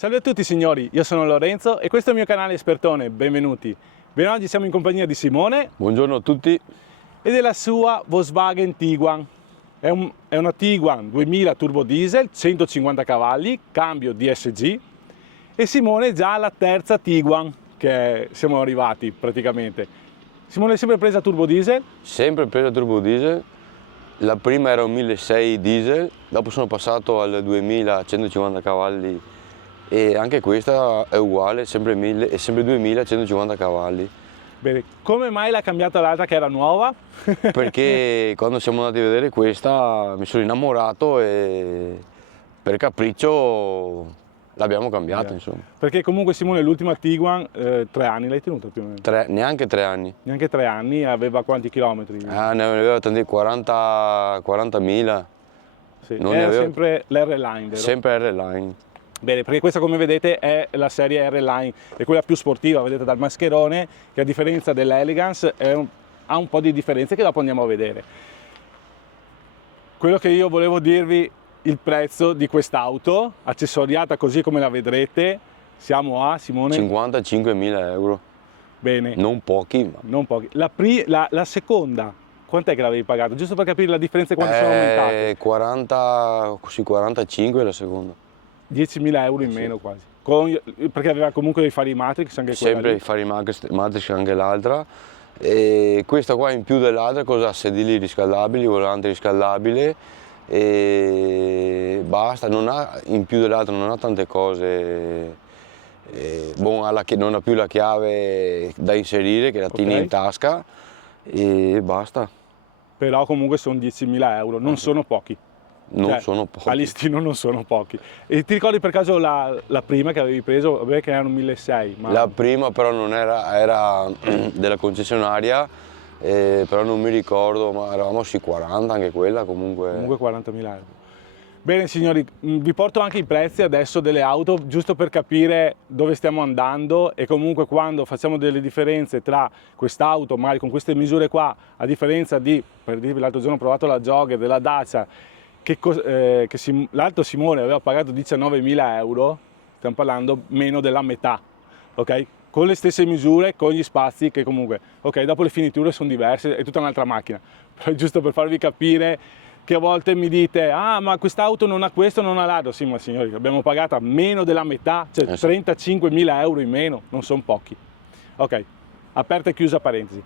Salve a tutti signori, io sono Lorenzo e questo è il mio canale Espertone, benvenuti. Bene, oggi siamo in compagnia di Simone. Buongiorno a tutti. E della sua Volkswagen Tiguan. È una Tiguan 2000 turbo diesel, 150 cavalli, cambio DSG. E Simone già alla terza Tiguan che siamo arrivati praticamente. Simone, sempre presa turbo diesel? Sempre presa turbo diesel. La prima era un 1600 diesel, dopo sono passato al 2000 150 cavalli e anche questa è uguale, sempre 1000 e sempre 2000 150 cavalli. Bene, come mai l'ha cambiata l'altra che era nuova? Perché quando siamo andati a vedere questa mi sono innamorato e per capriccio l'abbiamo cambiata, insomma. Perché comunque Simone l'ultima Tiguan 3 anni l'hai tenuta più o meno? Neanche 3 anni. Neanche 3 anni, aveva quanti chilometri? Ne aveva tanti, 40.000. Sì, era sempre l'R-Line, vero? Sempre R-Line. Bene, perché questa come vedete è la serie R-Line, è quella più sportiva, vedete dal mascherone, che a differenza dell'Elegance ha un po' di differenze che dopo andiamo a vedere. Quello che io volevo dirvi, il prezzo di quest'auto, accessoriata così come la vedrete, siamo a, Simone? 55.000 euro. Bene. Non pochi, ma... Non pochi. La seconda, quant'è che l'avevi pagato? Giusto per capire la differenza quando sono aumentate. 45 la seconda. 10.000 euro in meno quasi, perché aveva comunque dei fari matrix anche quella sempre lì. I fari matrix anche l'altra, e questa qua in più dell'altra cosa ha? Sedili riscaldabili, volante riscaldabile e basta, in più dell'altra non ha tante cose, non ha più la chiave da inserire che la tieni in tasca e basta. Però comunque sono 10.000 euro, non sono pochi. Sono pochi. A listino non sono pochi. E ti ricordi per caso la prima che avevi preso? Vabbè, che erano 1.600. Ma... La prima però non era della concessionaria, però non mi ricordo, ma eravamo sui 40 anche quella comunque. Comunque 40.000 euro. Bene signori, vi porto anche i prezzi adesso delle auto, giusto per capire dove stiamo andando e comunque quando facciamo delle differenze tra quest'auto, magari con queste misure qua, a differenza di, per dirvi l'altro giorno ho provato la Jogger della Dacia, l'altro Simone aveva pagato 19.000 euro, stiamo parlando meno della metà, ok? Con le stesse misure, con gli spazi che comunque, ok, dopo le finiture sono diverse, è tutta un'altra macchina, però è giusto per farvi capire che a volte mi dite, ah ma quest'auto non ha questo, non ha l'altro, sì ma signori, l'abbiamo pagata meno della metà, cioè 35.000 euro in meno, non sono pochi, ok, aperta e chiusa parentesi.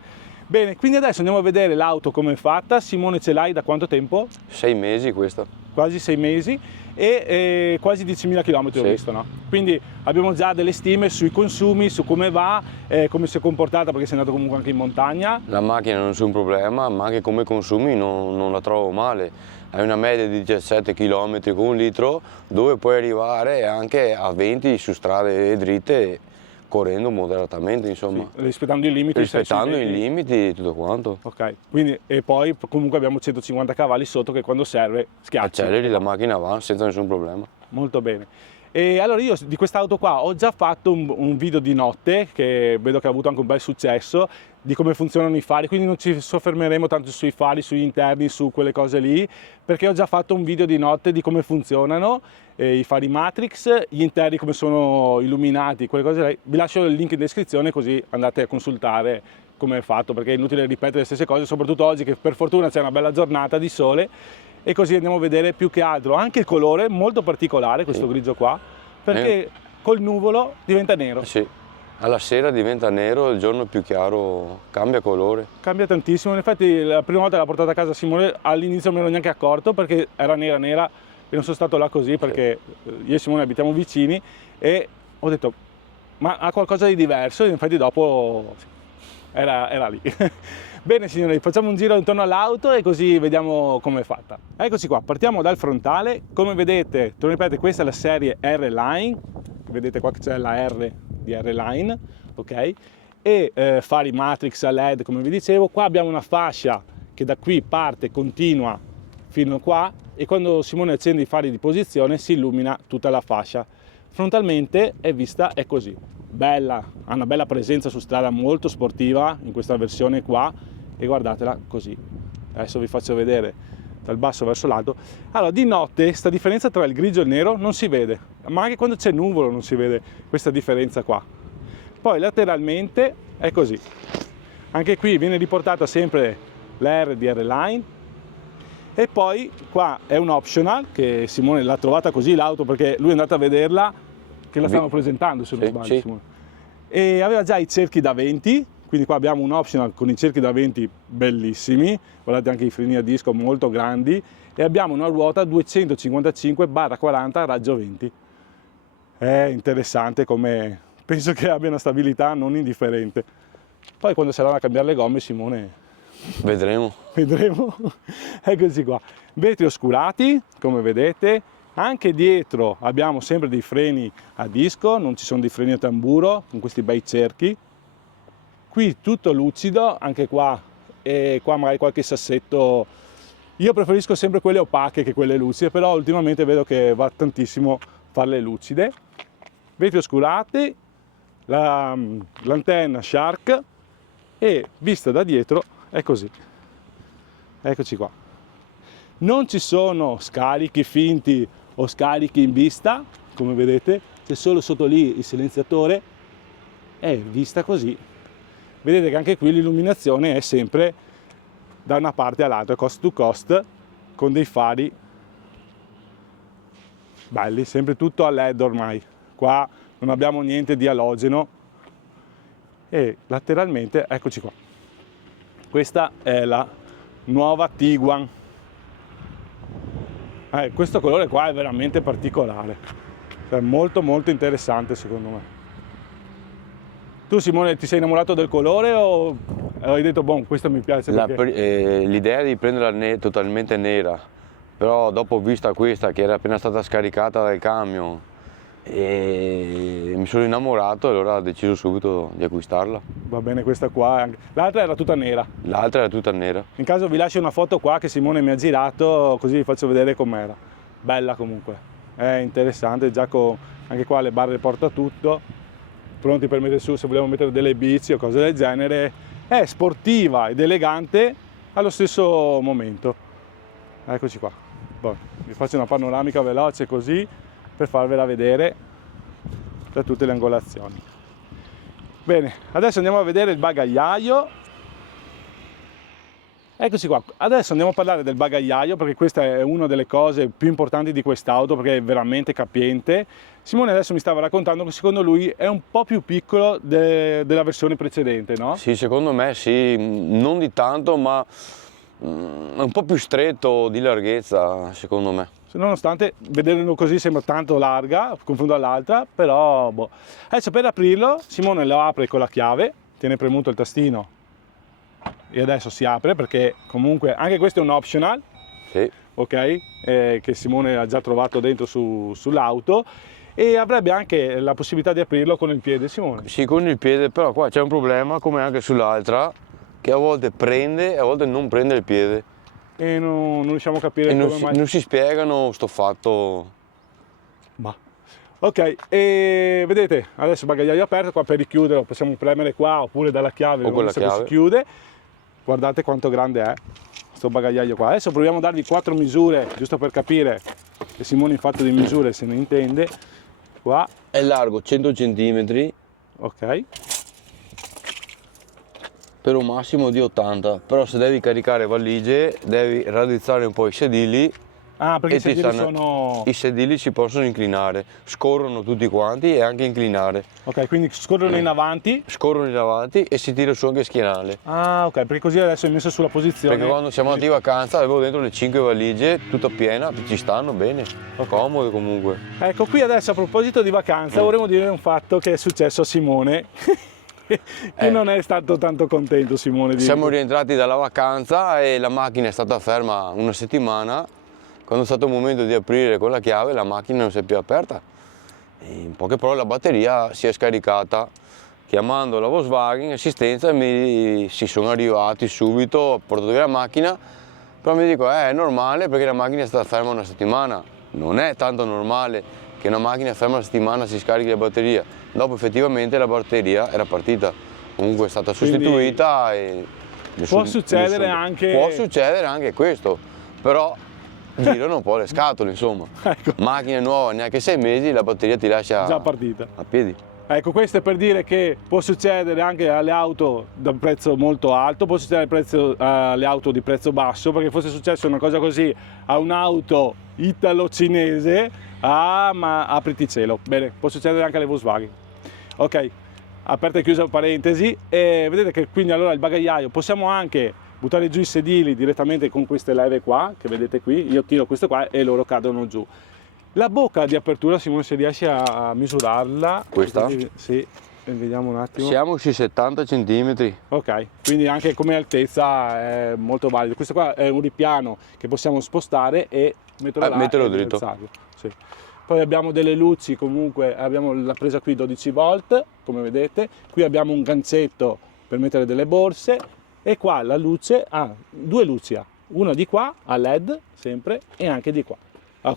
Bene, quindi adesso andiamo a vedere l'auto come è fatta. Simone, ce l'hai da quanto tempo? 6 mesi questa. Quasi 6 mesi e quasi 10.000 km ho visto, no? Quindi abbiamo già delle stime sui consumi, su come va, come si è comportata perché sei andato comunque anche in montagna. La macchina non è un problema, ma anche come consumi non la trovo male. Hai una media di 17 km con 1 litro dove puoi arrivare anche a 20 su strade dritte, correndo moderatamente, insomma. Sì, rispettando i limiti. Rispettando i limiti, tutto quanto. Ok, quindi, e poi comunque abbiamo 150 cavalli sotto che quando serve schiacci. Acceleri, la macchina va senza nessun problema. Molto bene. E allora io di quest'auto qua ho già fatto un video di notte che vedo che ha avuto anche un bel successo di come funzionano i fari, quindi non ci soffermeremo tanto sui fari, sugli interni, su quelle cose lì, perché ho già fatto un video di notte di come funzionano i fari matrix, gli interni come sono illuminati, quelle cose lì. Vi lascio il link in descrizione così andate a consultare come è fatto, perché è inutile ripetere le stesse cose, soprattutto oggi che per fortuna c'è una bella giornata di sole. E così andiamo a vedere più che altro anche il colore molto particolare, questo grigio qua, perché col nuvolo diventa nero. Sì, alla sera diventa nero, il giorno più chiaro cambia colore. Cambia tantissimo, in effetti la prima volta l'ha portata a casa Simone, all'inizio non me ne ero neanche accorto perché era nera e non sono stato là così perché io e Simone abitiamo vicini e ho detto ma ha qualcosa di diverso e infatti dopo era lì. Bene signori, facciamo un giro intorno all'auto e così vediamo come è fatta. Eccoci qua, partiamo dal frontale. Come vedete, te lo ripeto, questa è la serie R-Line. Vedete qua che c'è la R di R-Line, ok? E fari matrix a LED, come vi dicevo. Qua abbiamo una fascia che da qui parte, continua fino a qua e quando Simone accende i fari di posizione si illumina tutta la fascia. Frontalmente è così. Bella, ha una bella presenza su strada, molto sportiva in questa versione qua e guardatela così. Adesso vi faccio vedere dal basso verso l'alto. Allora di notte questa differenza tra il grigio e il nero non si vede, ma anche quando c'è nuvolo non si vede questa differenza qua. Poi lateralmente è così, anche qui viene riportata sempre l'RDR line, e poi qua è un optional che Simone l'ha trovata così l'auto, perché lui è andato a vederla che la stavano presentando, se non sbaglio, sì. Simone. E aveva già i cerchi da 20, quindi qua abbiamo un optional con i cerchi da 20 bellissimi, guardate anche i freni a disco molto grandi, e abbiamo una ruota 255/40 raggio 20. È interessante, come penso che abbia una stabilità non indifferente. Poi quando saranno a cambiare le gomme, Simone, Vedremo. vedremo. Eccoci qua, vetri oscurati come vedete, anche dietro abbiamo sempre dei freni a disco, non ci sono dei freni a tamburo con questi bei cerchi. Qui tutto lucido, anche qua, e qua magari qualche sassetto. Io preferisco sempre quelle opache che quelle lucide, però ultimamente vedo che va tantissimo farle lucide. Vetri oscurati, l'antenna Shark, e vista da dietro è così. Eccoci qua. Non ci sono scarichi finti o scarichi in vista, come vedete, c'è solo sotto lì il silenziatore, è vista così. Vedete che anche qui l'illuminazione è sempre da una parte all'altra, cost to cost, con dei fari belli, sempre tutto a LED ormai. Qua non abbiamo niente di alogeno, e lateralmente, eccoci qua. Questa è la nuova Tiguan. Questo colore qua è veramente particolare, è molto molto interessante secondo me. Tu Simone ti sei innamorato del colore o hai detto boh, questo mi piace? L'idea di prenderla totalmente nera, però dopo vista questa che era appena stata scaricata dal camion e mi sono innamorato, e allora ho deciso subito di acquistarla. Va bene, questa qua, l'altra era tutta nera. L'altra era tutta nera. In caso vi lascio una foto qua che Simone mi ha girato, così vi faccio vedere com'era. Bella comunque, è interessante, già con anche qua le barre porta tutto, pronti per mettere su se vogliamo mettere delle bici o cose del genere. È sportiva ed elegante allo stesso momento. Eccoci qua. Poi, vi faccio una panoramica veloce così per farvela vedere da tutte le angolazioni. Bene, adesso andiamo a vedere il bagagliaio. Eccoci qua, adesso andiamo a parlare del bagagliaio, perché questa è una delle cose più importanti di quest'auto, perché è veramente capiente. Simone adesso mi stava raccontando che secondo lui è un po' più piccolo della versione precedente, no? Sì, secondo me sì, non di tanto, ma è un po' più stretto di larghezza, secondo me. Nonostante vederlo così sembra tanto larga, confronto all'altra, però boh. Adesso per aprirlo Simone lo apre con la chiave, tiene premuto il tastino e adesso si apre, perché comunque anche questo è un optional, Sì. ok? Che Simone ha già trovato dentro sull'auto, e avrebbe anche la possibilità di aprirlo con il piede, Simone. Sì, con il piede, però qua c'è un problema, come anche sull'altra, che a volte prende e a volte non prende il piede. E non riusciamo a capire E come mai. non si spiegano sto fatto. Ma. Ok, e vedete, adesso il bagagliaio aperto, qua per richiuderlo possiamo premere qua oppure dalla chiave, O con la visto che chiave. si chiude. Guardate quanto grande è questo bagagliaio qua. Adesso proviamo a darvi 4 misure, giusto per capire che Simone in fatto di misure se ne intende. Qua, È largo 100 cm ok, per un massimo di 80, però se devi caricare valigie devi raddrizzare un po' i sedili. ah perché E i sedili sono. I sedili si possono inclinare, scorrono tutti quanti e anche inclinare. Ok, quindi scorrono in avanti. Scorrono in avanti e si tira su anche schienale. Ah ok, perché così adesso è messo sulla posizione. Perché quando siamo andati in vacanza avevo dentro le 5 valigie, tutta piena, ci stanno bene, comode comunque. Ecco, qui adesso a proposito di vacanza vorremmo dire un fatto che è successo a Simone. Che non è stato tanto contento Simone di. Siamo rientrati dalla vacanza e la macchina è stata ferma una settimana. Quando è stato il momento di aprire con la chiave la macchina non si è più aperta. E in poche parole la batteria si è scaricata. Chiamando la Volkswagen assistenza si sono arrivati subito, ho portato via la macchina, però mi dico è normale perché la macchina è stata ferma una settimana. Non è tanto normale che una macchina ferma una settimana si scarichi la batteria. Dopo effettivamente la batteria era partita, comunque è stata sostituita. E Può succedere anche. Può succedere anche questo, però girano un po' le scatole, insomma. Ecco. Macchina nuova, neanche 6 mesi, la batteria ti lascia Già partita. a piedi. Ecco, questo è per dire che può succedere anche alle auto da un prezzo molto alto, può succedere alle auto di prezzo basso, perché fosse successo una cosa così a un'auto italo-cinese, ma apriti cielo. Bene, può succedere anche alle Volkswagen. Ok, aperta e chiusa parentesi, e vedete che quindi allora il bagagliaio possiamo anche buttare giù i sedili direttamente con queste leve qua, che vedete qui, io tiro questo qua e loro cadono giù. La bocca di apertura, Simone, se riesci a misurarla. Questa? Sì, vediamo un attimo. Siamo sui 70 cm. Ok, quindi anche come altezza è molto valido. Questo qua è un ripiano che possiamo spostare e metterlo là metterlo e dritto. sì. Poi abbiamo delle luci, comunque abbiamo la presa qui 12 volt, come vedete. Qui abbiamo un gancetto per mettere delle borse e qua la luce ha due luci, una di qua a LED sempre e anche di qua.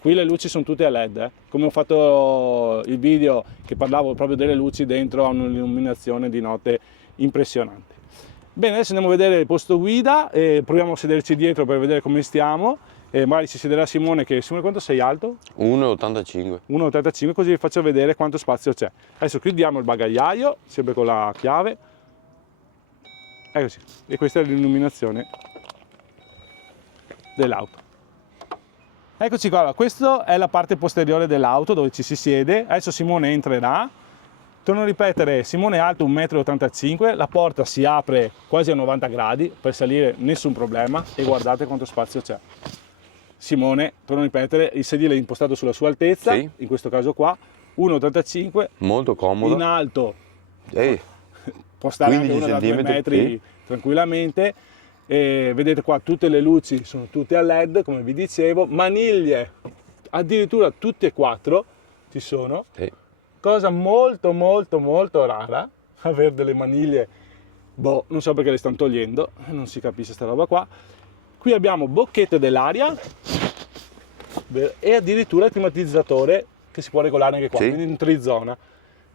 Qui le luci sono tutte a LED, come ho fatto il video che parlavo proprio delle luci dentro, ha un'illuminazione di notte impressionante. Bene, adesso andiamo a vedere il posto guida e proviamo a sederci dietro per vedere come stiamo. Magari ci siederà Simone, che Simone quanto sei alto? 1,85. 1,85, così vi faccio vedere quanto spazio c'è. Adesso chiudiamo il bagagliaio, sempre con la chiave. Eccoci, e questa è l'illuminazione dell'auto. Eccoci qua, questa è la parte posteriore dell'auto dove ci si siede. Adesso Simone entrerà. Torno a ripetere, Simone è alto 1,85 m, la porta si apre quasi a 90 gradi, per salire nessun problema e guardate quanto spazio c'è. Simone, torno a ripetere, il sedile è impostato sulla sua altezza, sì. In questo caso qua, 1,85 m, molto comodo. in alto Ehi, può stare anche 15 uno da 2 metri sì. tranquillamente. E vedete qua tutte le luci sono tutte a LED, come vi dicevo, maniglie addirittura tutte e 4 ci sono, sì. Cosa molto molto molto rara, avere delle maniglie, non so perché le stanno togliendo, non si capisce sta roba qua. Qui abbiamo bocchette dell'aria e addirittura il climatizzatore che si può regolare anche qua, sì. quindi in trizona.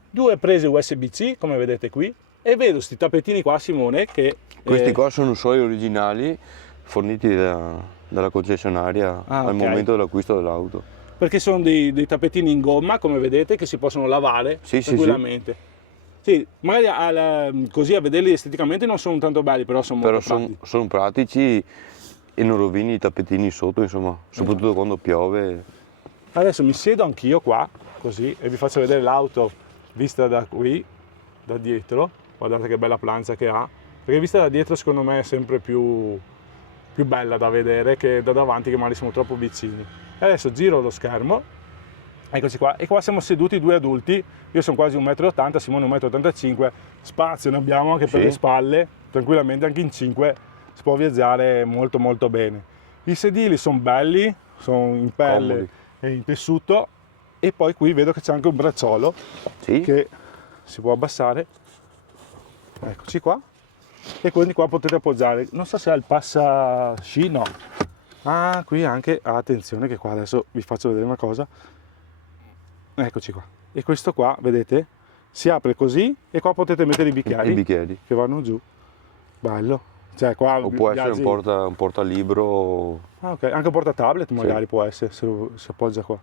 2 prese USB-C, come vedete qui, e vedo sti tappetini qua, Simone, che questi qua sono suoi originali, forniti dalla concessionaria al momento dell'acquisto dell'auto. Perché sono dei tappetini in gomma, come vedete, che si possono lavare tranquillamente. Sì, magari così a vederli esteticamente non sono tanto belli, però sono molto pratici. Sono pratici e non rovini i tappetini sotto, insomma, soprattutto quando piove. Adesso mi siedo anch'io qua, così, e vi faccio vedere l'auto vista da qui, da dietro. Guardate che bella plancia che ha, perché vista da dietro secondo me è sempre più bella da vedere che da davanti, che magari siamo troppo vicini. E adesso giro lo schermo, eccoci qua, e qua siamo seduti due adulti, io sono quasi 1,80 m, Simone 1,85 m, spazio ne abbiamo anche per le spalle, tranquillamente anche in 5 si può viaggiare molto molto bene. I sedili sono belli, sono in pelle comodi e in tessuto, e poi qui vedo che c'è anche un bracciolo che si può abbassare, eccoci qua, e quindi qua potete appoggiare, non so se ha il passasci, no. Qui anche, attenzione che qua adesso vi faccio vedere una cosa, eccoci qua, e questo qua, vedete, si apre così e qua potete mettere i bicchieri che vanno giù, bello, cioè qua o può essere viaggi... un portalibro. Ok, anche un porta tablet magari può essere, se si appoggia qua,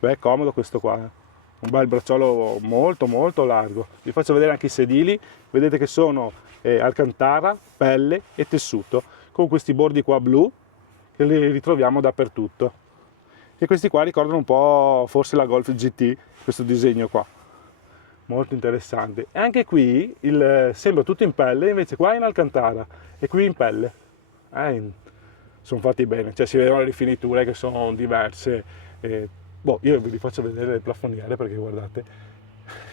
beh è comodo questo qua, un bel bracciolo molto molto largo. Vi faccio vedere anche i sedili, vedete che sono alcantara, pelle e tessuto, con questi bordi qua blu che li ritroviamo dappertutto, e questi qua ricordano un po' forse la Golf GT, questo disegno qua, molto interessante. E anche qui sembra tutto in pelle, invece qua è in alcantara e qui in pelle, sono fatti bene, cioè si vedono le rifiniture che sono diverse. Io vi faccio vedere le plafoniere perché guardate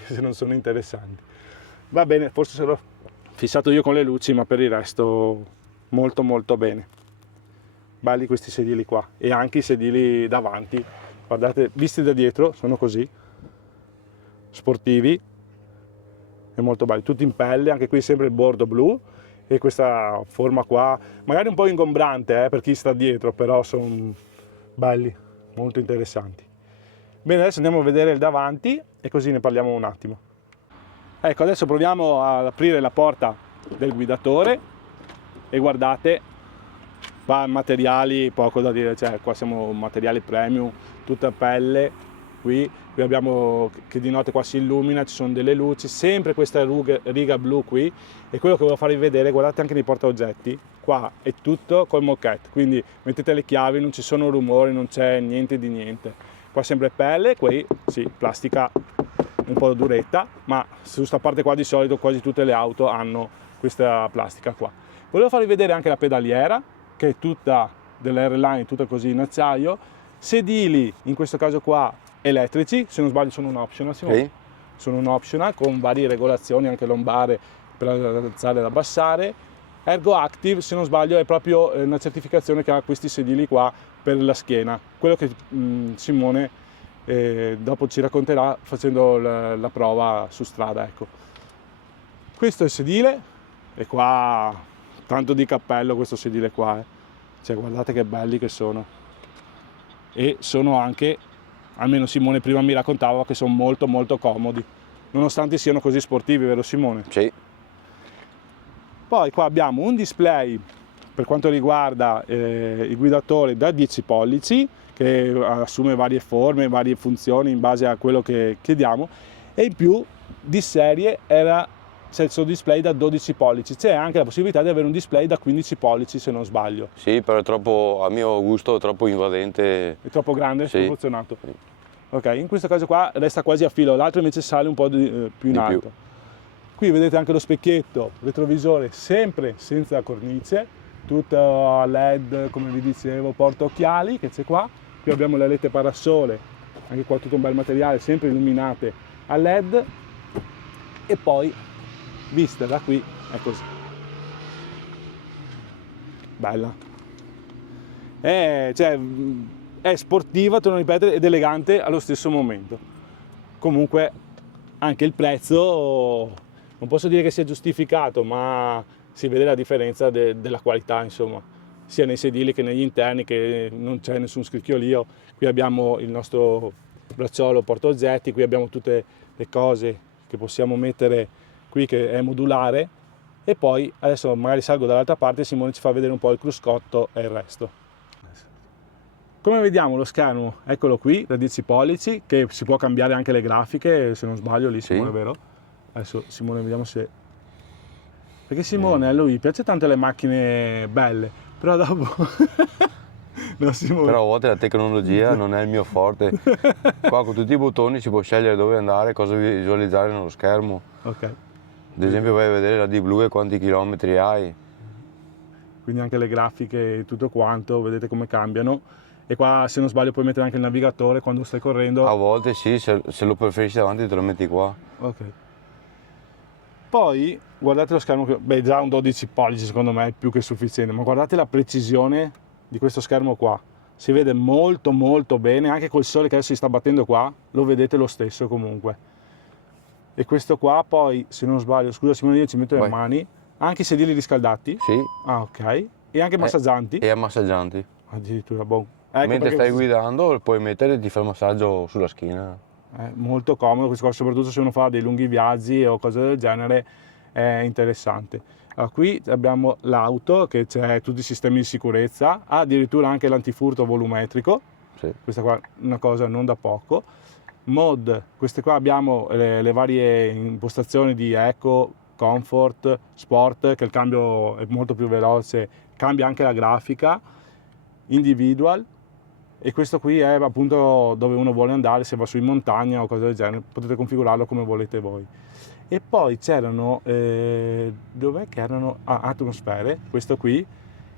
se non sono interessanti. Va bene, forse se l'ho fissato io con le luci, ma per il resto molto molto bene. Belli questi sedili qua, e anche i sedili davanti, guardate, visti da dietro sono così, sportivi e molto belli, tutti in pelle, anche qui sempre il bordo blu e questa forma qua, magari un po' ingombrante per chi sta dietro, però sono belli, molto interessanti. Bene, adesso andiamo a vedere il davanti e così ne parliamo un attimo. Ecco, adesso proviamo ad aprire la porta del guidatore e guardate Qua materiali, poco da dire, cioè qua siamo materiali premium, tutta pelle, qui abbiamo che di notte qua si illumina, ci sono delle luci, sempre questa riga blu qui, e quello che volevo farvi vedere, guardate anche nei portaoggetti, qua è tutto col moquette, quindi mettete le chiavi, non ci sono rumori, non c'è niente di niente. Qua sempre pelle, qui sì, plastica un po' duretta, ma su questa parte qua di solito quasi tutte le auto hanno questa plastica qua. Volevo farvi vedere anche la pedaliera, che è tutta dell'Airline, tutta così in acciaio, sedili in questo caso qua elettrici, se non sbaglio sono un optional, Sì. sono un optional con varie regolazioni anche lombare per alzare ed abbassare. Ergo Active, se non sbaglio, è proprio una certificazione che ha questi sedili qua per la schiena, quello che Simone dopo ci racconterà facendo la prova su strada, ecco. Questo è il sedile, e qua tanto di cappello questo sedile qua, cioè guardate che belli che sono, e sono anche, almeno Simone prima mi raccontava, che sono molto molto comodi, nonostante siano così sportivi, vero Simone? Sì. Poi qua abbiamo un display per quanto riguarda il guidatore da 10 pollici, che assume varie forme, varie funzioni in base a quello che chiediamo, e in più di serie c'è il suo display da 12 pollici, c'è anche la possibilità di avere un display da 15 pollici se non sbaglio. Sì, però è troppo, a mio gusto, è troppo invadente. È troppo grande, Sì. sproporzionato. Sì. Ok, in questo caso qua resta quasi a filo, l'altro invece sale un po' più in alto. Qui vedete anche lo specchietto retrovisore, sempre senza cornice, tutto a LED, come vi dicevo, porta occhiali che c'è qua. Qui abbiamo le alette parasole, anche qua tutto un bel materiale, sempre illuminate a LED, e poi vista da qui è così. Bella. È sportiva, torno a ripetere, ed elegante allo stesso momento. Comunque anche il prezzo non posso dire che sia giustificato, ma si vede la differenza della qualità, insomma, sia nei sedili che negli interni, che non c'è nessun scricchiolio. Qui abbiamo il nostro bracciolo portaoggetti, qui abbiamo tutte le cose che possiamo mettere qui, che è modulare, e poi adesso magari salgo dall'altra parte e Simone ci fa vedere un po' il cruscotto e il resto. Come vediamo lo schermo, eccolo qui, da 10 pollici, che si può cambiare anche le grafiche, se non sbaglio lì Simone, Sì. vero? Adesso Simone vediamo se... Perché Simone, a lui piace tanto le macchine belle, però dopo... No, Simone. Però a volte la tecnologia non è il mio forte. Qua con tutti i bottoni si può scegliere dove andare, cosa visualizzare nello schermo. Ok. Ad esempio vai a vedere la D-Blu e quanti chilometri hai. Quindi anche le grafiche e tutto quanto, vedete come cambiano. E qua, se non sbaglio, puoi mettere anche il navigatore quando stai correndo. A volte sì, se lo preferisci davanti te lo metti qua. Ok. Poi guardate lo schermo, beh, già un 12 pollici secondo me è più che sufficiente, ma guardate la precisione di questo schermo qua. Si vede molto molto bene, anche col sole che adesso si sta battendo qua, lo vedete lo stesso comunque. E questo qua poi, se non sbaglio, scusa Simone, io ci metto le mani, anche i sedili riscaldati. Sì. Ah, ok. E anche massaggianti. E massaggianti. Addirittura, boh. Ecco, mentre stai guidando puoi mettere e ti fa il massaggio sulla schiena. È molto comodo, questo qua, soprattutto se uno fa dei lunghi viaggi o cose del genere, è interessante. Allora, qui abbiamo l'auto, che c'è tutti i sistemi di sicurezza, ha addirittura anche l'antifurto volumetrico, Sì. questa qua è una cosa non da poco. Mod, queste qua abbiamo le varie impostazioni di Eco, Comfort, Sport, che il cambio è molto più veloce, cambia anche la grafica, Individual, e questo qui è appunto dove uno vuole andare, se va su in montagna o cose del genere, potete configurarlo come volete voi. E poi c'erano, dov'è che erano? Atmosfere, questo qui,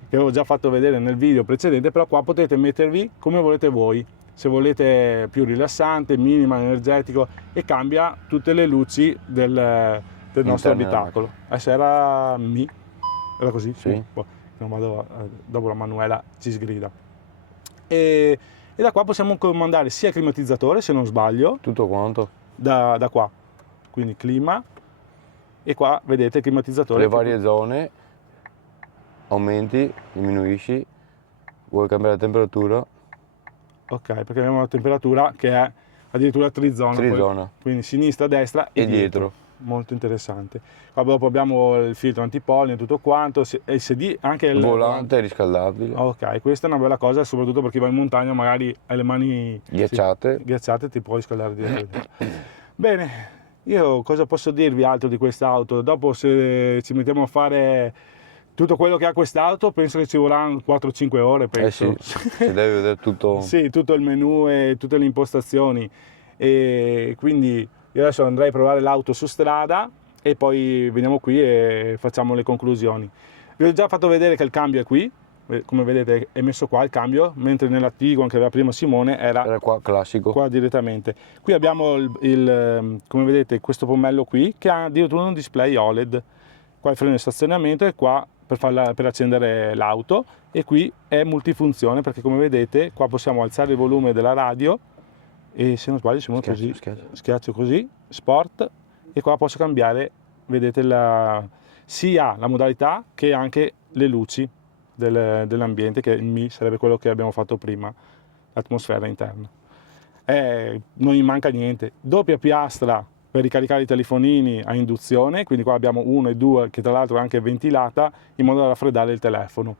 che avevo già fatto vedere nel video precedente, però qua potete mettervi come volete voi, se volete più rilassante, minimal, energetico, e cambia tutte le luci del nostro abitacolo. Adesso era così? Sì. Non vado, dopo la Manuela ci sgrida. E da qua possiamo comandare sia il climatizzatore, se non sbaglio, Tutto quanto. da qua, quindi clima, e qua vedete il climatizzatore. Le varie zone, aumenti, diminuisci, vuoi cambiare la temperatura. Ok, perché abbiamo una temperatura che è addirittura trizona. Trizona. Quindi sinistra, destra E dietro. molto interessante. Qua dopo abbiamo il filtro antipolline, tutto quanto, e il sedile, anche il Volante riscaldabile. Ok, questa è una bella cosa, soprattutto per chi va in montagna, magari hai le mani Ghiacciate. ti puoi riscaldare direttamente. Bene, io cosa posso dirvi altro di quest'auto? Dopo, se ci mettiamo a fare tutto quello che ha quest'auto, penso che ci vorranno 4-5 ore, penso. Sì, si deve vedere tutto. Sì, tutto il menu e tutte le impostazioni. E quindi io adesso andrei a provare l'auto su strada e poi veniamo qui e facciamo le conclusioni. Vi ho già fatto vedere che il cambio è qui, come vedete è messo qua il cambio, mentre nella Tiguan che aveva prima Simone era qua classico. Qua direttamente. Qui abbiamo come vedete questo pommello qui che ha addirittura un display OLED. Qua il freno di stazionamento e qua per accendere l'auto, e qui è multifunzione perché come vedete qua possiamo alzare il volume della radio e se non sbaglio siamo così, schiaccio così, sport, e qua posso cambiare, vedete, sia la modalità che anche le luci dell'ambiente, che il Mi sarebbe quello che abbiamo fatto prima, l'atmosfera interna. Non gli manca niente. Doppia piastra per ricaricare i telefonini a induzione, quindi qua abbiamo 1 e 2 che tra l'altro è anche ventilata in modo da raffreddare il telefono.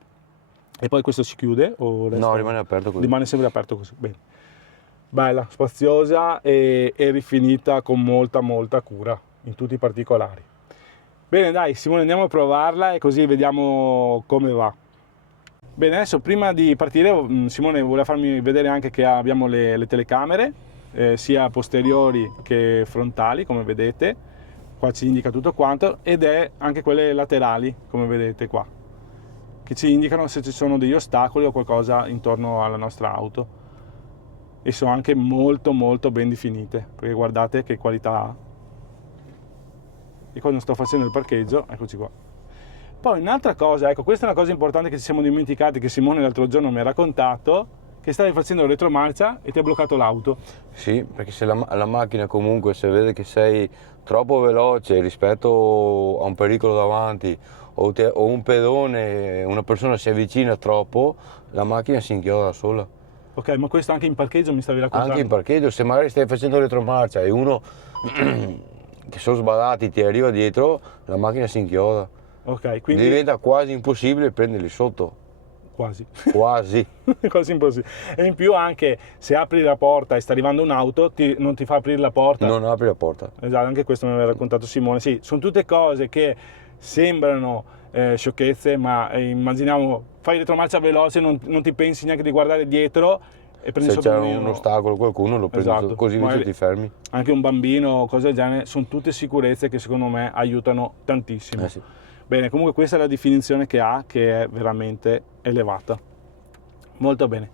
E poi questo si chiude o resta? No, rimane aperto così. Rimane sempre aperto così. Bene. Bella, spaziosa e rifinita con molta cura in tutti i particolari. Bene, dai Simone, andiamo a provarla e così vediamo come va. Bene, adesso prima di partire Simone voleva farmi vedere anche che abbiamo le telecamere, sia posteriori che frontali, come vedete. Qua ci indica tutto quanto, ed è anche quelle laterali, come vedete qua, che ci indicano se ci sono degli ostacoli o qualcosa intorno alla nostra auto. E sono anche molto ben definite, perché guardate che qualità ha. E quando sto facendo il parcheggio, eccoci qua. Poi un'altra cosa, ecco, questa è una cosa importante che ci siamo dimenticati, che Simone l'altro giorno mi ha raccontato, che stavi facendo retromarcia e ti ha bloccato l'auto. Sì, perché se la macchina comunque, se vede che sei troppo veloce rispetto a un pericolo davanti o un pedone, una persona si avvicina troppo, la macchina si inchioda da sola. Ok, ma questo anche in parcheggio mi stavi raccontando? Anche in parcheggio, se magari stai facendo retromarcia e uno che sono sbadati ti arriva dietro, la macchina si inchioda. Ok, quindi diventa quasi impossibile prenderli sotto. Quasi. Quasi. Quasi impossibile. E in più anche se apri la porta e sta arrivando un'auto, non ti fa aprire la porta. Non apri la porta. Esatto, anche questo mi aveva raccontato Simone. Sì, sono tutte cose che sembrano sciocchezze, ma immaginiamo, fai retromarcia veloce, non ti pensi neanche di guardare dietro e prendi se sotto c'è un ostacolo, qualcuno lo prendi esatto. Così invece ti fermi. Anche un bambino, cose del genere, sono tutte sicurezze che secondo me aiutano tantissimo. Sì. Bene, comunque questa è la definizione che ha, che è veramente elevata. Molto bene.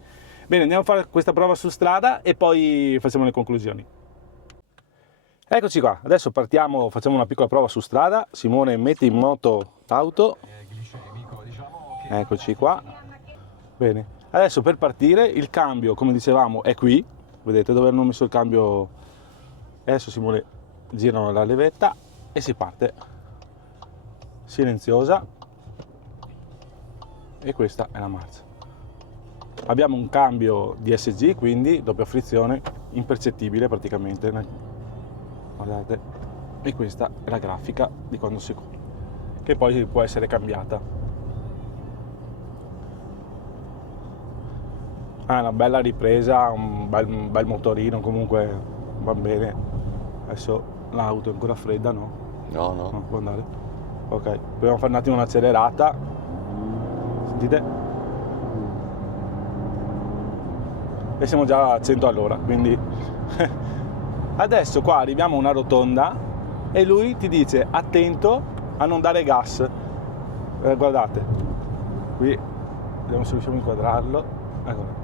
Bene, andiamo a fare questa prova su strada e poi facciamo le conclusioni. Eccoci qua, adesso partiamo, facciamo una piccola prova su strada. Simone, metti in moto l'auto. Eccoci qua. Bene, adesso per partire il cambio, come dicevamo, è qui. Vedete dove hanno messo il cambio? Adesso Simone girano la levetta e si parte. Silenziosa. E questa è la marcia. Abbiamo un cambio DSG, quindi doppia frizione, impercettibile praticamente. Guardate, e questa è la grafica di quando si corre, che poi può essere cambiata. Ha una bella ripresa, un bel motorino, comunque va bene. Adesso l'auto è ancora fredda, no? No. Non può andare. Ok, proviamo a fare un attimo un'accelerata. Sentite? E siamo già a 100 all'ora, quindi adesso qua arriviamo a una rotonda e lui ti dice attento a non dare gas. Guardate qui, vediamo se riusciamo a inquadrarlo. Ecco.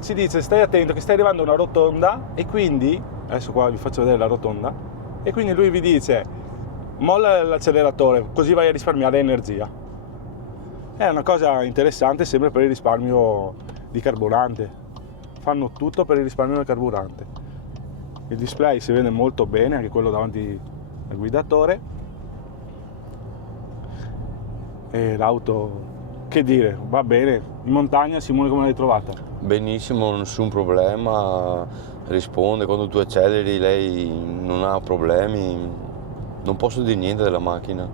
Ci dice stai attento che stai arrivando a una rotonda, e quindi adesso qua vi faccio vedere la rotonda, e quindi lui vi dice molla l'acceleratore così vai a risparmiare energia. È una cosa interessante, sempre per il risparmio di carburante. Fanno tutto per il risparmio del carburante. Il display si vede molto bene, anche quello davanti al guidatore. E l'auto, che dire, va bene. In montagna, Simone, come l'hai trovata? Benissimo, nessun problema, risponde, quando tu acceleri lei non ha problemi. non posso dire niente della macchina,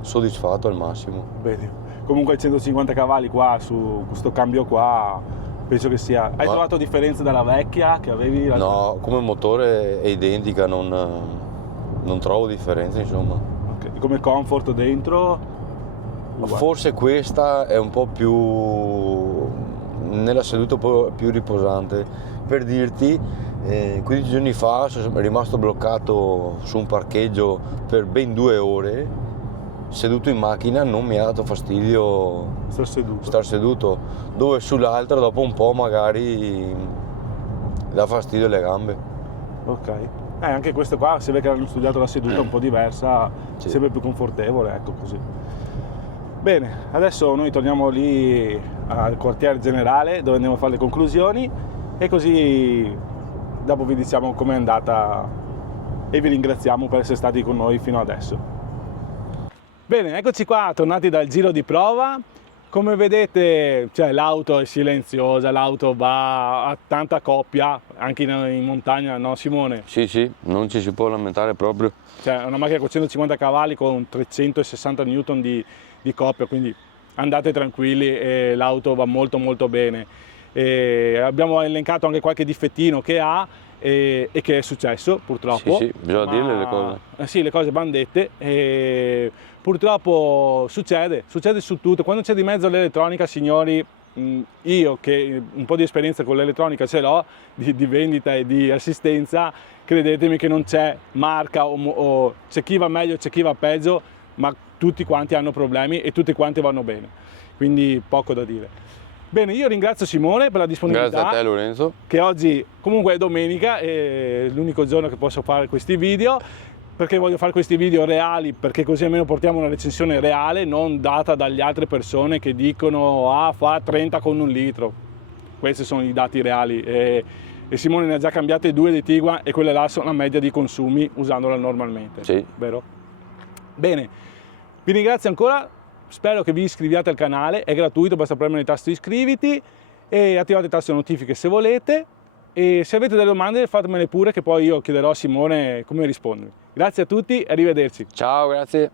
soddisfatto al massimo. Vedi. Comunque 150 cavalli qua su questo cambio qua, penso che sia... Hai trovato differenze dalla vecchia che avevi? No, come motore è identica, non trovo differenze, insomma. Okay. Come comfort dentro? Forse questa è un po' più nella seduta, un po' più riposante. Per dirti, 15 giorni fa sono rimasto bloccato su un parcheggio per ben 2 ore, seduto in macchina, non mi ha dato fastidio star seduto, dove sull'altra dopo un po' magari dà fastidio alle gambe. Ok. Anche questo qua si vede che hanno studiato la seduta un po' diversa, sì. Sempre più confortevole, ecco così. Bene, adesso noi torniamo lì al quartier generale dove andiamo a fare le conclusioni e così dopo vi diciamo com'è andata e vi ringraziamo per essere stati con noi fino adesso. Bene, eccoci qua, tornati dal giro di prova. Come vedete, cioè, l'auto è silenziosa, l'auto va a tanta coppia, anche in montagna, no Simone? Sì, non ci si può lamentare proprio. Cioè, è una macchina con 150 cavalli con 360 Newton di coppia, quindi andate tranquilli e l'auto va molto molto bene. E abbiamo elencato anche qualche difettino che ha e che è successo purtroppo. Sì, bisogna dirle le cose. Sì, le cose vanno dette e purtroppo succede su tutto. Quando c'è di mezzo l'elettronica, signori, io che un po' di esperienza con l'elettronica ce l'ho, di vendita e di assistenza, credetemi che non c'è marca o c'è chi va meglio, c'è chi va peggio, ma tutti quanti hanno problemi e tutti quanti vanno bene, quindi poco da dire. Bene, io ringrazio Simone per la disponibilità. Grazie a te Lorenzo. Che oggi comunque è domenica, è l'unico giorno che posso fare questi video, perché voglio fare questi video reali, perché così almeno portiamo una recensione reale, non data dalle altre persone che dicono fa 30 con 1 litro. Questi sono i dati reali e Simone ne ha già cambiate 2 di Tiguan e quelle là sono la media di consumi usandola normalmente. Sì. Vero? Bene, vi ringrazio ancora, spero che vi iscriviate al canale, è gratuito, basta premere il tasto iscriviti e attivate il tasto notifiche se volete. E se avete delle domande fatemele pure che poi io chiederò a Simone come rispondere. Grazie a tutti e arrivederci. Ciao, grazie.